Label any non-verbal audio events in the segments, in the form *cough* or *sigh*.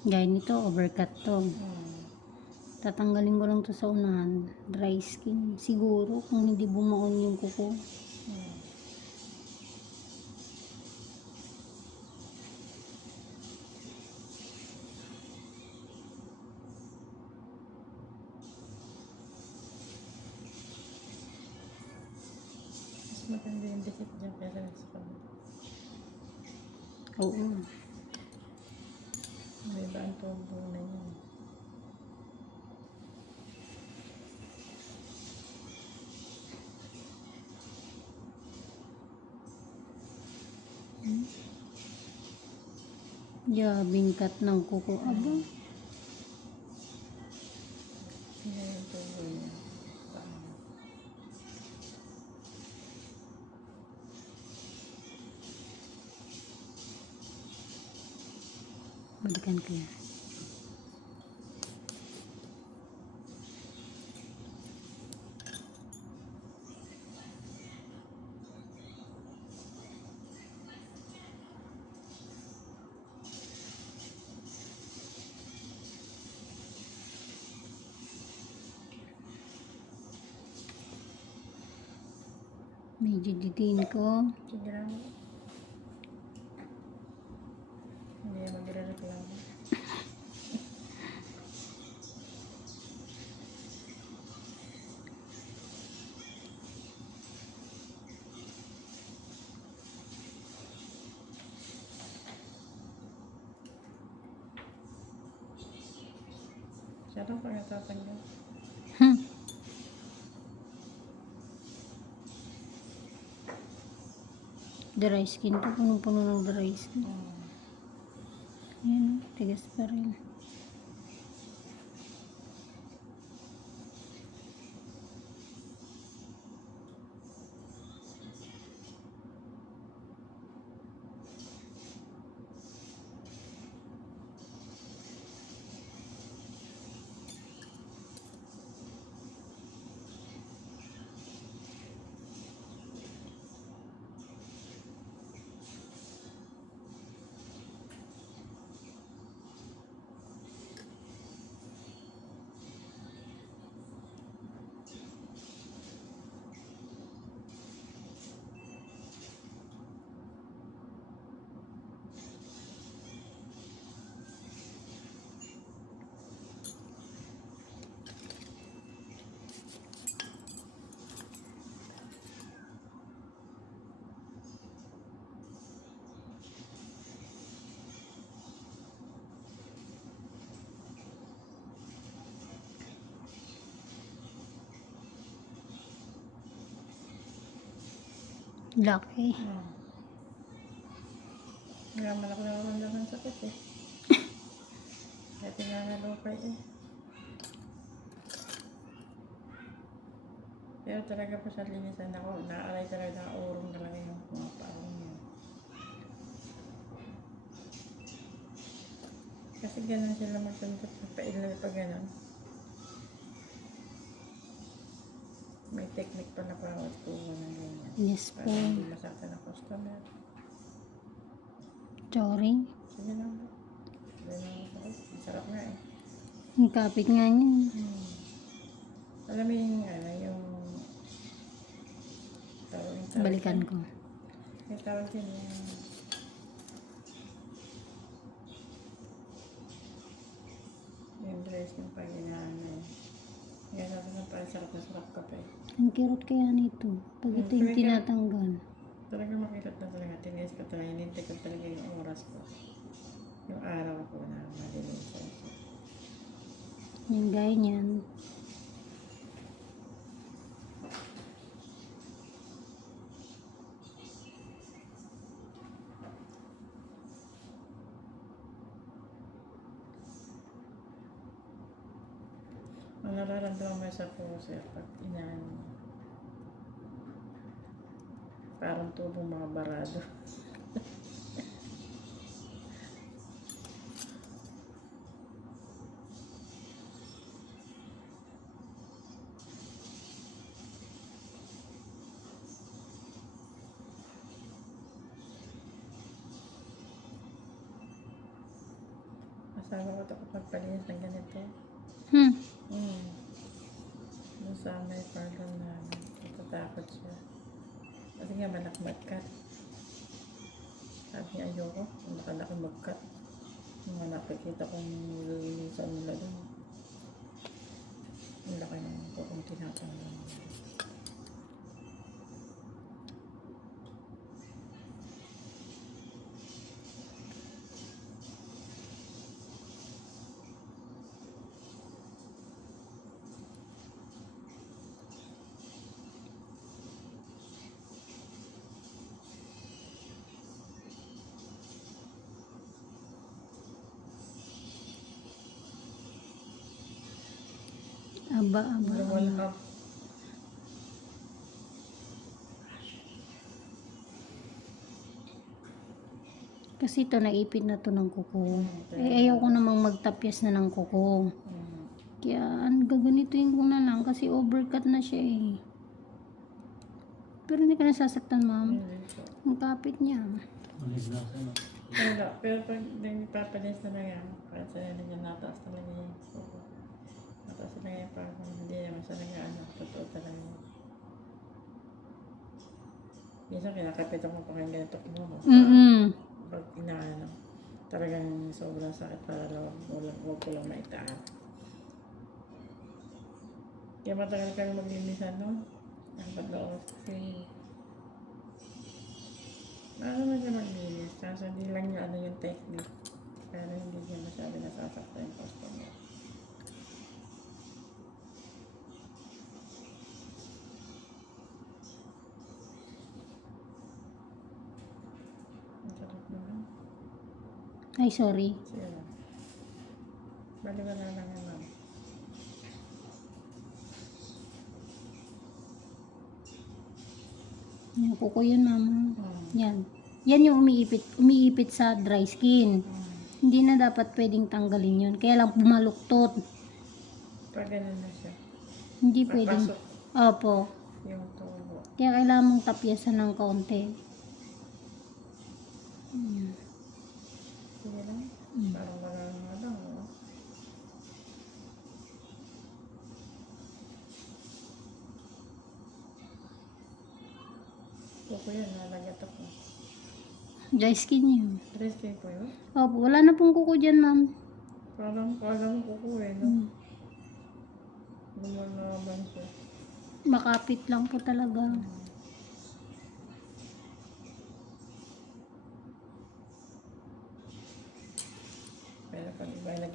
Gaya nito, overcut to. Hmm. Tatanggalin ko lang to sa unahan. Dry skin. Siguro kung hindi bumaon yung kuko. Hmm. Mas maganda yung dikit dyan kaysa sa kabila. Oo. May iba ang tubo na yun. Yabing cut ng kuko. Aba. Medyo ditin ko. Sige lang. Hindi magre-reklamo. Sarap pag natatanggal. Hmm. Dry skin to. Punong-puno ng dry skin. Ayan, oh, tigas pa rin. Laki. Hmm. Kaya malaki na naman naman sakit eh. *laughs* Kaya tinangalupay eh. Pero talaga po sa linisan ako, naalay talaga ng urong talaga yung mga paong yun. Kasi ganun sila magsuntot sa pailal pa ganun. May technique pa na bawat kuha ng ganyan. Yes po. Hindi masaktan ang customer. Sorry. Sige lang po. Ganun ako. Ang Sarap nga eh. Ang kapit nga niyan. Hmm. Alam mo yung ano, yung tawag yung tawag Balikan ko. Yung tawag yun yung yung dress yung pag inaano eh. Kaya sabi nga parang sarap na sarap ka pa eh. Ang kirot kaya nito. Pag ito yung tinatanggal. Talaga makita na talaga. Tinis ko talaga. Hinintay ko talaga yung oras ko. Yung araw ko na malilisa. Yung gaya mo sa puso pag inaano. Parang tubong mga barado. *laughs* Sama ko ito magpalinis ng ganito. Hmm. Hmm. Doon sa may parlor namin. Natatakot siya. Kasi nga malakmat ka. Sabi niya ayoko. Nakalaki magkat. Mga nakikita kong nililinisan nila doon. Ang laki ng kukong tinatanggal. Aba, aba. Ka. Kasi ito, naipit na to ng kuko. Eh, ayaw ko namang magtapyas na ng kuko. Hmm. Kaya, an gaganituin ko na lang kasi overcut na siya eh. Pero hindi ka nasasaktan, ma'am. Hindi. Ang kapit niya. Pero pag nagpapalinis na lang yan, sa nila dyan, nataas talaga yung kuko. Talaga yung parang hindi naman siya nag ano, totoo talaga. Minsan kinakapit ako pa kayong ganito ko mo. Mm-mm. Pag inaano, talagang sobrang sakit para lang, huwag ko lang maitaan. Kaya matagal kang maglinisan, no? Ang kasi Ano na siya maglinis, kaso hindi lang niya ano yung technique. Pero hindi niya masyado nasasakta yung customer. Ay, sorry. Bali wala lang yan, ma'am. Yan, kuko yun, mama. Hmm. Yan. Yan yung umiipit, umiipit sa dry skin. Hmm. Hindi na dapat pwedeng tanggalin yun. Kaya lang bumaluktot. Pag ganun na siya. Hindi pwedeng. Opo. yung tubo. Kaya kailangan mong tapyasan ng kaunti. Yan. Sige lang. Mm. Parang nga lang. oh. Kuko yan, nalagat ako. Dry skin yun. Dress kayo po yun? Opo, wala na pong kuko dyan, ma'am. Parang, parang kuko eh, no? Mm. Lumalaban siya. Makapit lang po talaga. Pero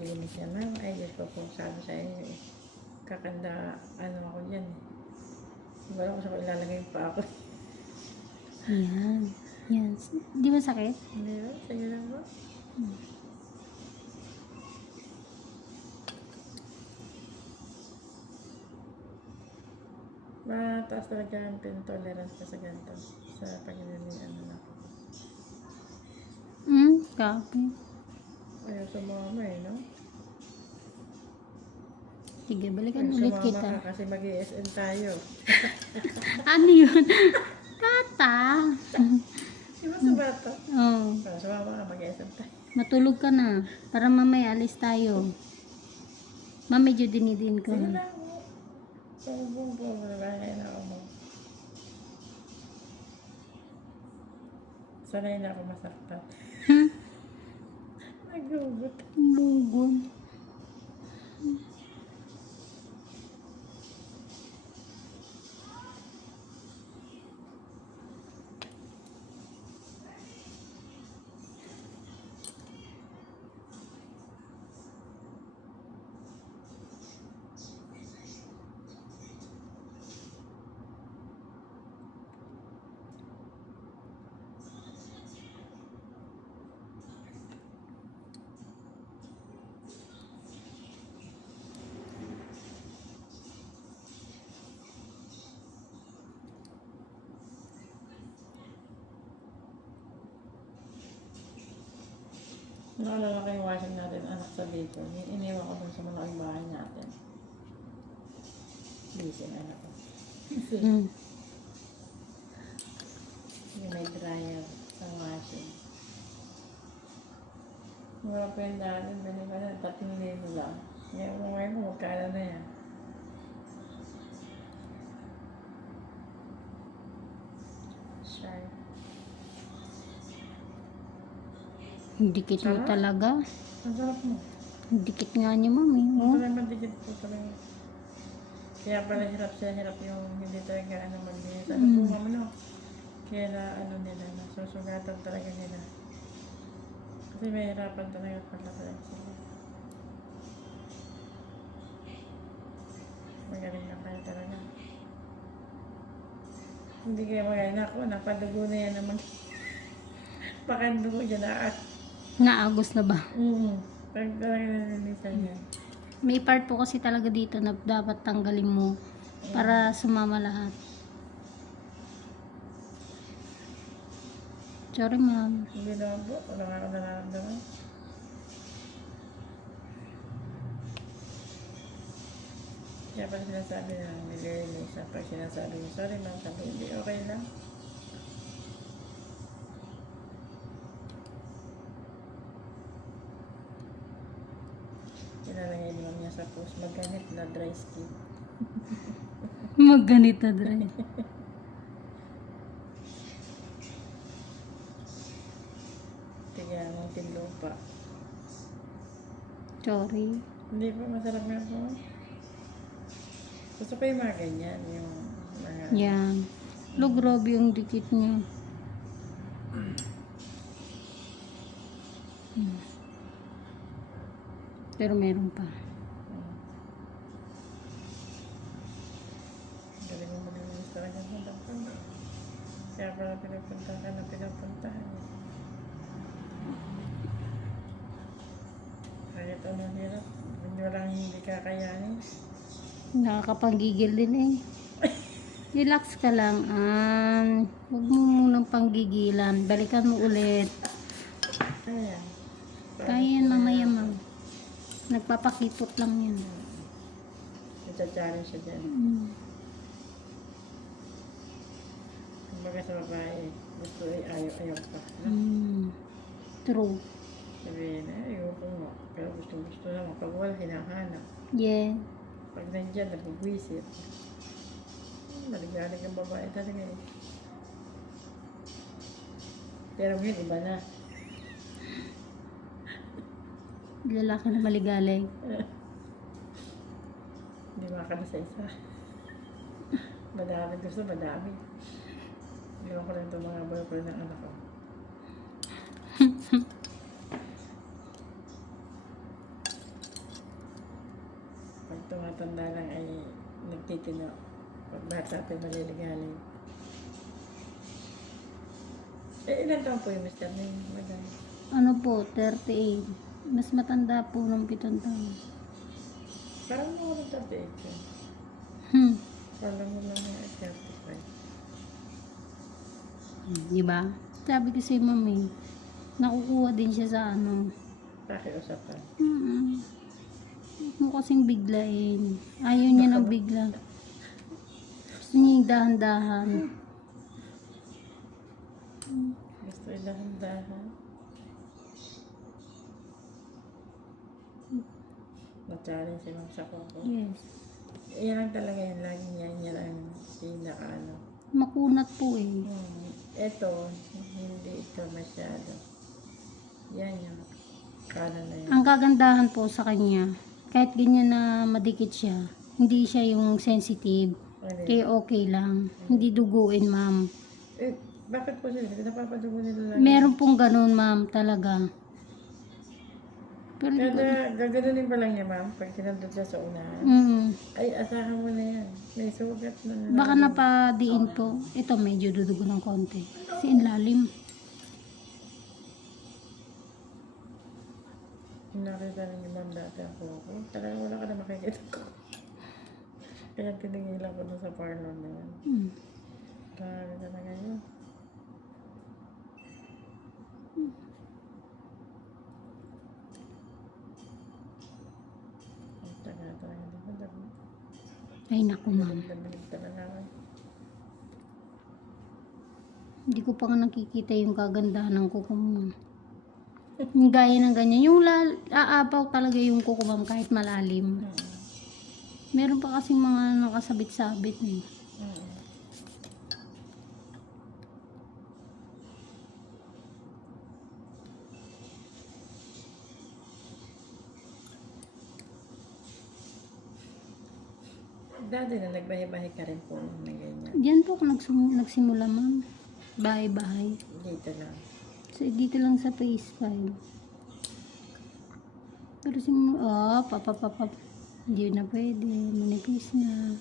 yan, ma'am, ay Diyos ko po, sabi sa inyo eh. Kakanda, ano ako dyan eh. Wala ko sa kung ilalagay pa ako. Yan. Yan. Di ba sakit? Hindi ba? Sige lang ba? Mataas talaga ang pain tolerance ko sa ganito. Sa pag-inumin, ano na. Hmm, kapit. Ayaw sumama eh, no? Sige, balikan Ayaw ulit kita. ka kasi mag-ESN tayo. *laughs* Ano yun? Tata. Di ba sa bata? Oh, Para sumama ka, mag-ESN tayo. matulog ka na. Para mamaya alis tayo. Ma, medyo dinidin ko. Sige lang mo. Pabong po, malalahay na ako mo. Sanay na ako masaktan. Hmm? Nagugot. Naalala ko yung washing natin, anak sa. Yung iniwan ko dun sa malaking bahay natin. Busy na anak ko. Hmm. Yung may dryer sa washing. Wala pa yung daanan, bili ka na, tatlong libo lang. Ngayon mo ngayon mo, magkano na yan? Dikit mo Sarap. talaga. Ang sarap mo. Dikit nga niya, mami. Oh. naman dikit po talaga. Kaya pala hirap siya, hirap yung hindi talaga ano maglinis. Ano Mm. po mama no? Kaya na ano nila, nasusugatan talaga nila. Kasi may hirapan talaga pala talaga sila. Magaling na kayo talaga. Hindi kaya magaling ako, napadugo na yan naman. *laughs* Pakandugo dyan na. Naagos na ba? Mm. Pag talaga nalinisan yan. May part po kasi talaga dito na dapat tanggalin mo para sumama lahat. Sorry, ma'am. Hindi naman po. Wala nga ako nararamdaman. Kaya pag sinasabi na nilirelease, pag sinasabi niya, sorry ma'am, sabi hindi, okay lang. Ilalagay post, magganit na dry skin. *laughs* Magganito, Dre. Tigyan ng tinlupa. Sorry. Hindi po, masarap nga po. Gusto ko yung mga ganyan, yung mga... Yan. Lo, grabe yung dikit niya. Hmm. Pero meron pa. Pinupuntahan. Kahit ano hirap, hindi walang hindi kakayanin. Nakakapanggigil din eh. Relax ka lang, An. Huwag mo munang panggigilan. Balikan mo ulit. Kaya. Kaya yan mamaya, ma'am. Nagpapakipot lang yan. Nagsa-challenge siya dyan. Mm. Kumbaga sa babae, gusto ay ayaw, ayaw pa. Mm. True. Sabihin, eh, ayoko nga. Pero gusto gusto naman. Pag wala, hinahanap. Yeah. Pag nandyan, nabubwisit. Maligalig ang babae talaga eh. Pero ngayon, iba na. Lalaki na maligalig. Hindi maka na sa isa. madami gusto, madami. Iwan ko lang itong mga boyfriend ng anak ko. Pag tumatanda lang ay nagtitino. Pag bata pa maliligalig. Eh, ilan taon po yung mister na yun? Ano po, 38. Mas matanda po ng pitong taon. Parang mo ako nagtabi ito. Hmm. Parang mo lang yung 35. Di ba? Sabi ko si mami, nakukuha din siya sa ano. Pakiusapan. Mm Huwag mo kasing biglain. Ayaw niya ng bigla. Gusto niya yung dahan-dahan. Gusto ilahan-dahan. Na-challenge si Ma'am sa Coco. Yes. Yan lang talaga yun. Lagi niya, yan ang pinaka ano. Makunat po eh. Hmm. Ito, hindi ito masyado. Yan yung kanan na yan. Ang kagandahan po sa kanya, kahit ganyan na madikit siya, hindi siya yung sensitive. Yun? Kaya okay lang. Hindi duguin, ma'am. Eh, bakit po sila? Napapadugo nila lang. Meron pong ganun, ma'am, talaga. Pero di ko... Kada, gaganunin pa lang niya, ma'am, pag sinandot siya sa unahan. Mm, Ay, asahan mo na yan. May sugat na baka napadiin po. Ito medyo dudugo ng konti. Kasi inlalim. Nakita na ni ma'am dati ako. Oh, talaga wala ka na makikita ko. *laughs* Kaya tinigilan ko na sa parlor na yan. Mm. Grabe talaga yun. Ay, naku, ma'am. Hindi ko pa nakikita yung kagandahan ng kuko. Yung gaya ng ganyan. Yung aapaw talaga yung kuko ma'am kahit malalim. Meron pa kasing mga nakasabit-sabit eh. Mm. Dati na nagbahay-bahay ka rin po ng ganyan. Diyan po ako nagsum- nagsimula ma'am. Bahay-bahay. Dito lang. So, dito lang sa phase 5. Pero sim oh, papapapap. Hindi na pwede. Manipis na.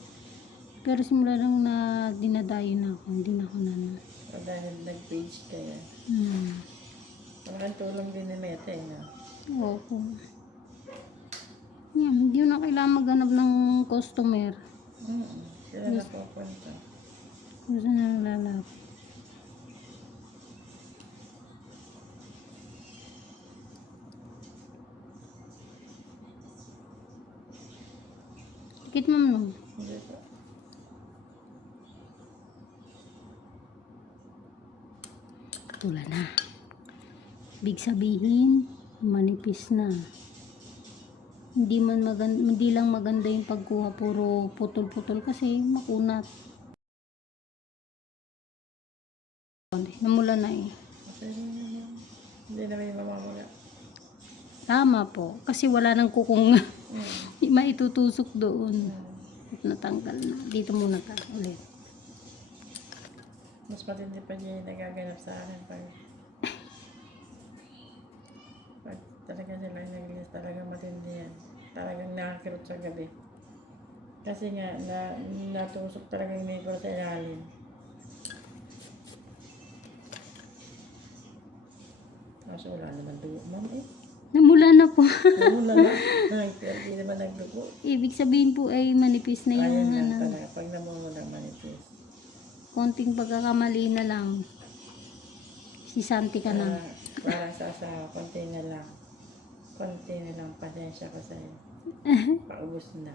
Pero simula lang na dinadayo na ako. Hindi na ako na na. O dahil nag-page kaya. Hmm. Ang tulong din ni Meta eh, no? Opo. Yan, hindi na kailangan maghanap ng customer. Mm. Sila na pupunta. Kung saan na lalap. Kit ma'am no? Hindi po. Na. Big sabihin, manipis na. Hindi man maganda, hindi lang maganda yung pagkuha, puro putol-putol kasi makunat. Namula na eh. Hindi na may mamamula. Tama po. Kasi wala nang kukong Mm. *laughs* maitutusok doon. At natanggal na. Dito muna tayo ulit. Mas matindi pa niya yung nagaganap sa akin pag *laughs* pag talaga sila yung talaga matindi. Talagang nakakirot sa gabi. Kasi nga, na, natusok talaga yung neighbor sa ilalim. Kaso wala naman dugo, ma'am eh. Namula na po. Wala na. *laughs* Hindi naman nagdugo. Ibig sabihin po ay manipis na yung Ayan lang ano, talaga. Pag namumula manipis. konting pagkakamali na lang. Sisanti ka na. Parang, parang sa asawa, konti na lang. Konti na lang, pasensya ko sa'yo. Paubos na.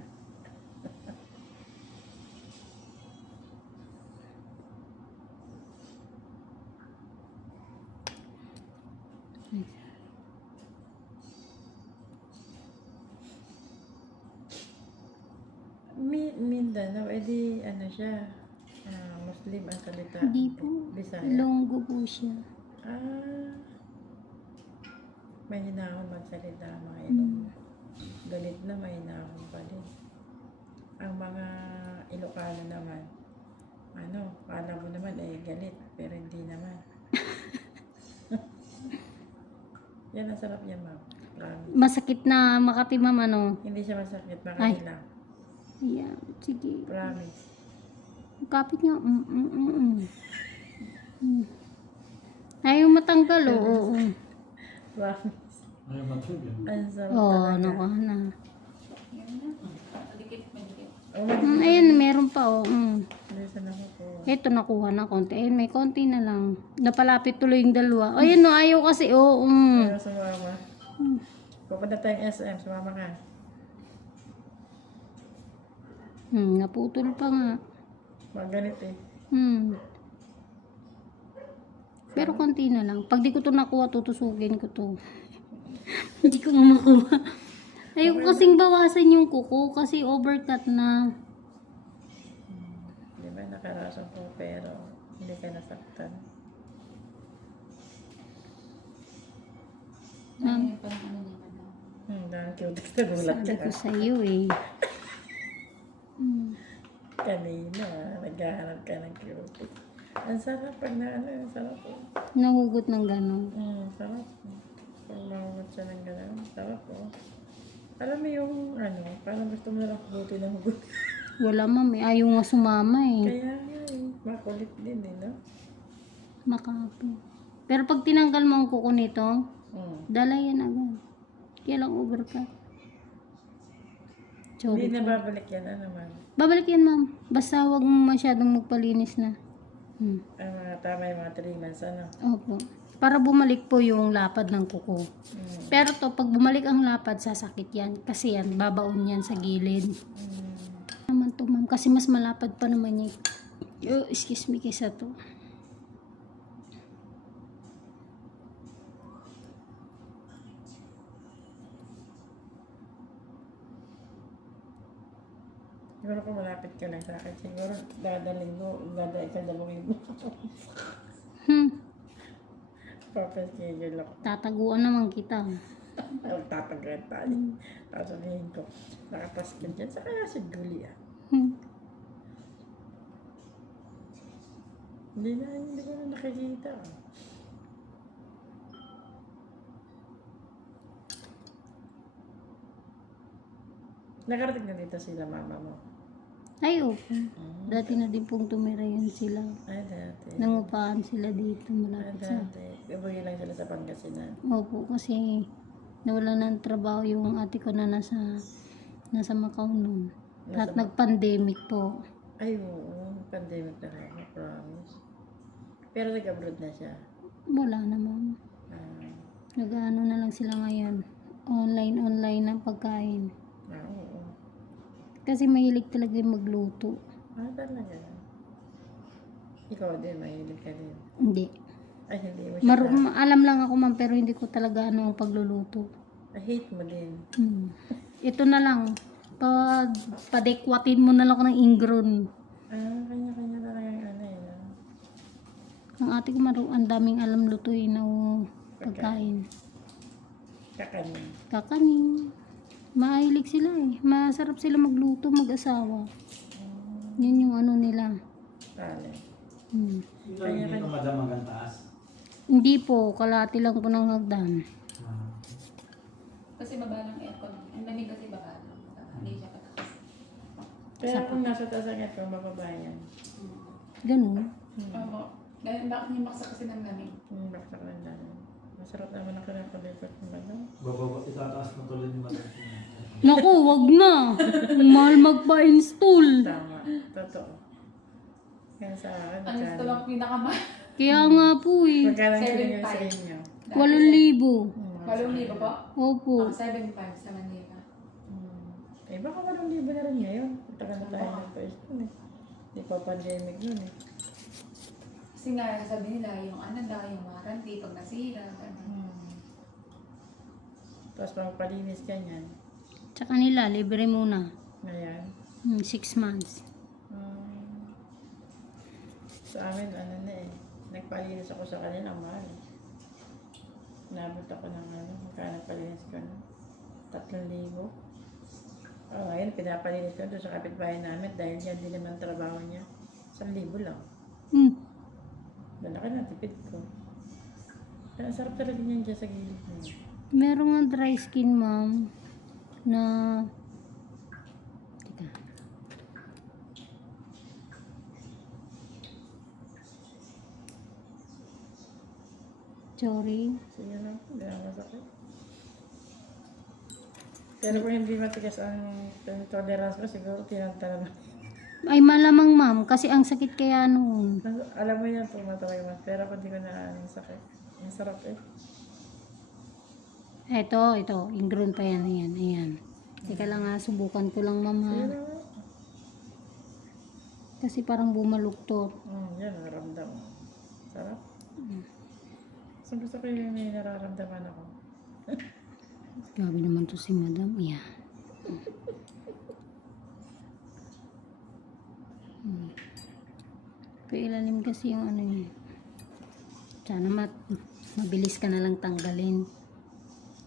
Mi Mindanao, edi ano siya, ah, Muslim ang salita. Hindi po. Bisaya. Longgo po siya. Ah, may hinahon magsalita ang mga ilong. Mm. Galit na may hinahon pa din. Ang mga Ilocano naman, ano, kala mo naman eh galit, pero hindi naman. *laughs* Yan ang sarap niya, ma'am. Masakit na Makati ma'am ano. Hindi siya masakit, baka Ay. lang. Ayan, sige. Promise. Kapit nga. Mm, mm, mm, mm. Mm. Ayaw matanggal, oo. oo. *laughs* Promise. Ayaw. Ang sarap Oo, talaga. ano ka na. Oh, Mm, ayan, meron pa, oh. Mm. Ito, nakuha na konti. Ayun, may konti na lang. Napalapit tuloy yung dalawa. Ayun, no, ayaw kasi, oo. Mm. Ayaw sumama. Mm. Pupunta tayong SM, sumama ka. Hmm, naputol pa nga. Mga ganit eh. Hmm. Pero konti na lang. Pag di ko to nakuha, tutusukin ko to. *laughs* Hindi ko nga makuha. Ayoko kasing bawasan yung kuko kasi overcut na. Di ba, nakarasan po pero hindi ka nasaktan. Ma'am, Hmm, dahil cute ka, nagulat sabi ka. ko sa iyo eh. Hmm. Kanina, naghahanap ka ng cute. Ang sarap pag na ano, ang sarap po. Nahugot ng gano'n. Hmm, sarap. Pag mahugot siya ng gano'n, sarap po. Alam mo yung ano, parang gusto mo na lang hugutin ng hugot. *laughs* Wala ma'am, eh. ayaw nga sumama eh. Kaya nga eh, makulit din eh, no? Makapo. Pero pag tinanggal mo ang kuko nito, Hmm. dala yan agad. Kaya lang overcut. Sorry Hindi na po. babalik yan, ano man. Babalik yan ma'am. Basta huwag mo masyadong magpalinis na. Hmm. Ang mga tama yung mga 3 months, ano? Opo para bumalik po yung lapad ng kuko. Mm. Pero to, pag bumalik ang lapad, sasakit yan. Kasi yan, babaon yan sa gilid. Mm. Naman to, ma'am. Kasi mas malapad pa naman yung... Oh, excuse me, kaysa to. Siguro kung malapit ka lang sa akin, siguro dadalhin ko, dada, isa dalawin mo. hmm. Papasigil ako. Tataguan naman kita. Magtatagal tayo. Tapos sabihin ko, nakapaskin dyan. Sa kaya si Julia. Hmm. Hindi na, hindi ko na nakikita. Nakarating na dito sila mama mo. Ay, opo. Dati na din pong tumira yun sila. Ay, dati. Nangupahan sila dito Ay, malapit sa... dati. Ibuhin lang sila sa Pangasinan. Opo, kasi nawala ng trabaho yung ate ko na nasa nasa Macau noon. At Nasa- nag-pandemic po. Ay, oo. Pandemic na lang. I promise. Pero nag-abroad na siya. Wala naman. Ah, Nag-ano na lang sila ngayon. Online-online ng pagkain. Ah. Kasi mahilig talaga yung magluto. Ah, talaga. Ikaw din, mahilig ka din. Hindi. Ay, hindi mo siya. Mar- ma- alam lang ako man pero hindi ko talaga ano ang pagluluto. I hate mo din. Hmm. Ito na lang. Pa padekwatin mo na lang ako ng ingron. Ah, kanya-kanya talaga yung ano eh. no? Ang ate ko maro, ang daming alam lutuin na oh, pagkain. Kakanin. Kakanin. Mahilig sila eh. Masarap sila magluto, mag-asawa. Yun yung ano nila. Hmm. Hindi dito madam hanggang taas. Hindi po, kalati lang po ng hagdan. Kasi baba ng aircon. Ang lamig kasi baba. Hindi siya pataas. Pero kung nasa taas ang aircon, mababa yan. Ganun. Hmm. Oo. Dahil bakit yung baksa kasi ng lamig. Hmm, baksak lang dami. Masarap naman ang kanyang palipot ng ano. Bababa, itataas mo tuloy ni madam. Naku, wag na. Mahal magpa-install. Tama. Totoo. Kaya sa akin, Ang gusto magkano? lang pinakamahal. Kaya nga po eh. Magkano ang Seven kilingan sa five. inyo? Walong libo. Hmm, Walong libo po? Opo. Oh, 7.5 sa Manila. Hmm. Eh, baka walang libo na rin ngayon. Tagal na tayo ng first one eh. Hindi pa pandemic nun eh. Kasi nga sabi nila yung ano daw, yung warranty pag nasira. Ganun. Hmm. Tapos magpalinis ka niyan. Tsaka nila, libre muna. Ngayon. Hmm, six months. Um, sa amin, ano na eh. Nagpalinis ako sa kanila, mahal. Nabot ako ng ano, magkano palinis ko na? Tatlong libo. Oh, ngayon, pinapalinis ko doon sa kapitbahay namin dahil yan din naman trabaho niya. Isang libo lang. Hmm. Malaki na, tipid ko. Ang sarap talaga niyan dyan sa gilid niya. Meron nga dry skin, ma'am, na... Teka. Sorry. Sige lang, hindi na masakit. Pero kung hindi matigas ang tolerance ko, siguro tinantala na. Ay, malamang, ma'am, kasi ang sakit kaya noon. Alam mo yan, tumatawag mas. Pero kung di ko na ano, sakit. Ang sarap eh. Ito, ito. Ingron pa yan. Ayan, ayan. Teka lang nga, subukan ko lang, ma'am, ha? Kasi parang bumaluktot. Mm, yan, nararamdam. Sarap. So, gusto ko yung may nararamdaman ako. *laughs* Grabe naman to si madam. Ayan. Hmm. Pailalim kasi yung ano yun. Sana mat mabilis ka na lang tanggalin.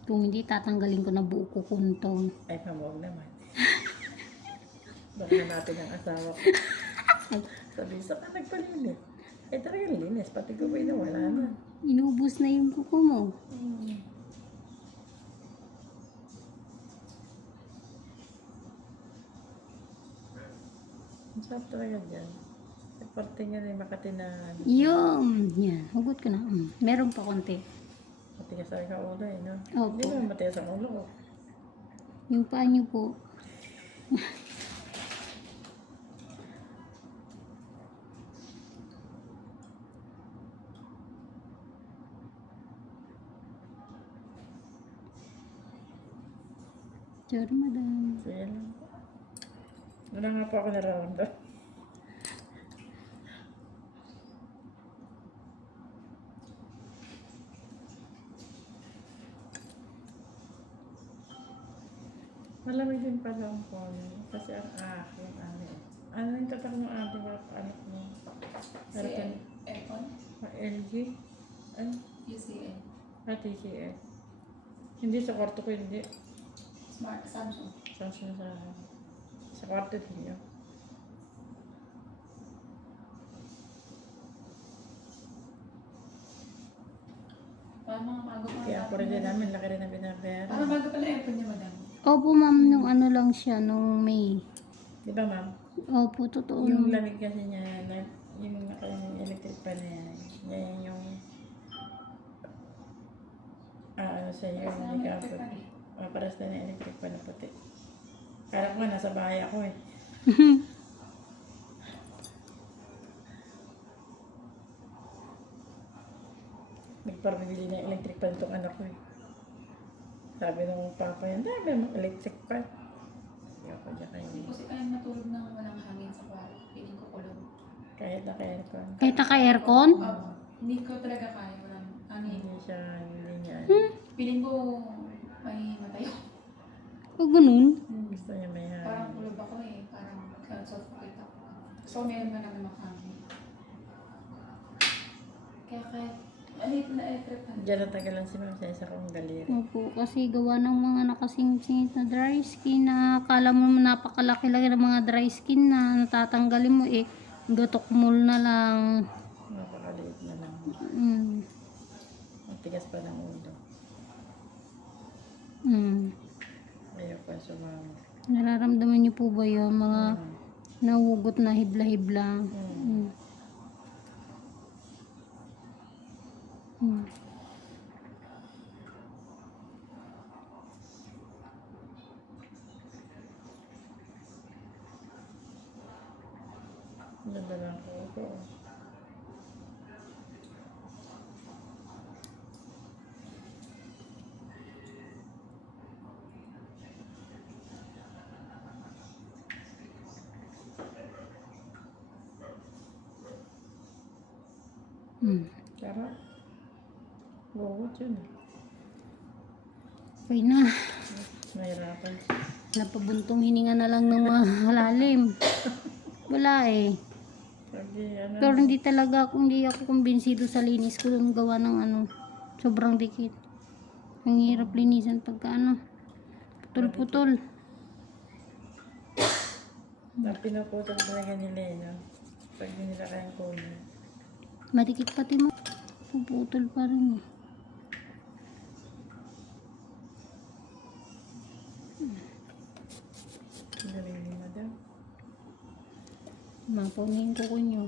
Kung hindi, tatanggalin ko na buo ko kuntong. Ay, mamuwag naman. *laughs* Baka natin ang asawa ko. *laughs* Sabi, sa ka nagpalinis? Eh, talagang linis. Pati ko ba'y nawala na. Inubos na yung kuko mo. Ang sarap talaga dyan. Sa parte nga rin Makati na Yung, yan. Hugot ko na. Mm. Meron pa konti. Matigas talaga ang ulo eh, no? Opo. Hindi naman matigas ang ulo ko. Yung paa niyo po. Sorry, madam. Sige lang. Wala nga po ako nararamdaman. Malamig din pala ang phone. Kasi ang akin, ano, Ano yung tatak ng ate ba? Anak mo? Si? Ah, LG? Ano? UCN. Ah, TCS. Hindi sa kwarto ko, hindi. Smart Samsung. Sa, sa, sa, sa kwarto din yun. Parang mga bago pa. Kaya ako rin din namin, laki rin na binabayaran. Parang bago pala aircon niya, madam. Opo, ma'am, nung ano lang siya, nung May. Di ba, ma'am? Opo, totoo. Yung naman. lamig kasi niya, na, yung naka- yung electric fan na yan, yan yung ah, ano sa iyo, kapot. electric fan eh. Ah, paras na yung electric fan na puti. Kala ko nga, nasa bahay ako eh. *laughs* Nagparbili na electric fan itong anak ko eh. Sabi ng papa yan, dami mong electric fan. Hindi ako dyan kayo. Hindi ko si kaya matulog ng walang hangin sa kwarto. Piling ko kulog. Kahit naka-aircon. Kahit naka-aircon? Opo. Hindi ko talaga kaya. Walang hangin. Hindi siya, hindi niya. Piling ko may matayo. O ganun. Gusto niya may Parang hangin. kulog ako eh. Parang suffocate ako. So, meron man naman makangin. Kaya kahit maliit na electric fan. Diyan natagalan si Ma'am sa isa kong daliri. Opo, kasi gawa ng mga nakasingit na dry skin na akala mo napakalaki lang ng mga dry skin na natatanggalin mo eh. Gatok mol na lang. Napakaliit na lang. Mm. Ang tigas pa ng ulo. Mm. Ayaw pa sumama. Nararamdaman niyo po ba yun? Mga Mm. nahugot na hibla-hibla. Mm. Mm. Mm. Ganda lang ko ito. Mm. Tara. Bugot yun. Okay na. Mahirapan. Napabuntong hininga na lang ng mga *laughs* halalim. Wala eh. Sabi, ano, Pero hindi talaga ako, hindi ako kumbinsido sa linis ko nung gawa ng ano, sobrang dikit. Ang hirap linisan pagka ano, putol-putol. na pinuputol talaga nila eh, no? Pag di nila kayang kunin. Madikit pati mo. Puputol pa rin. eh. Mapaunin ko ko nyo.